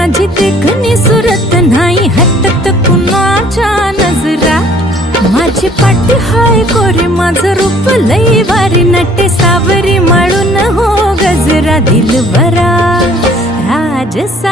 माझी देखणी सुरत नाही हटत कुणाच्या नजरा. माझी पाटी हाय कोरी माझं रूप लई वारी नटे सावरी माळून हो गजरा दिलबरा राजसा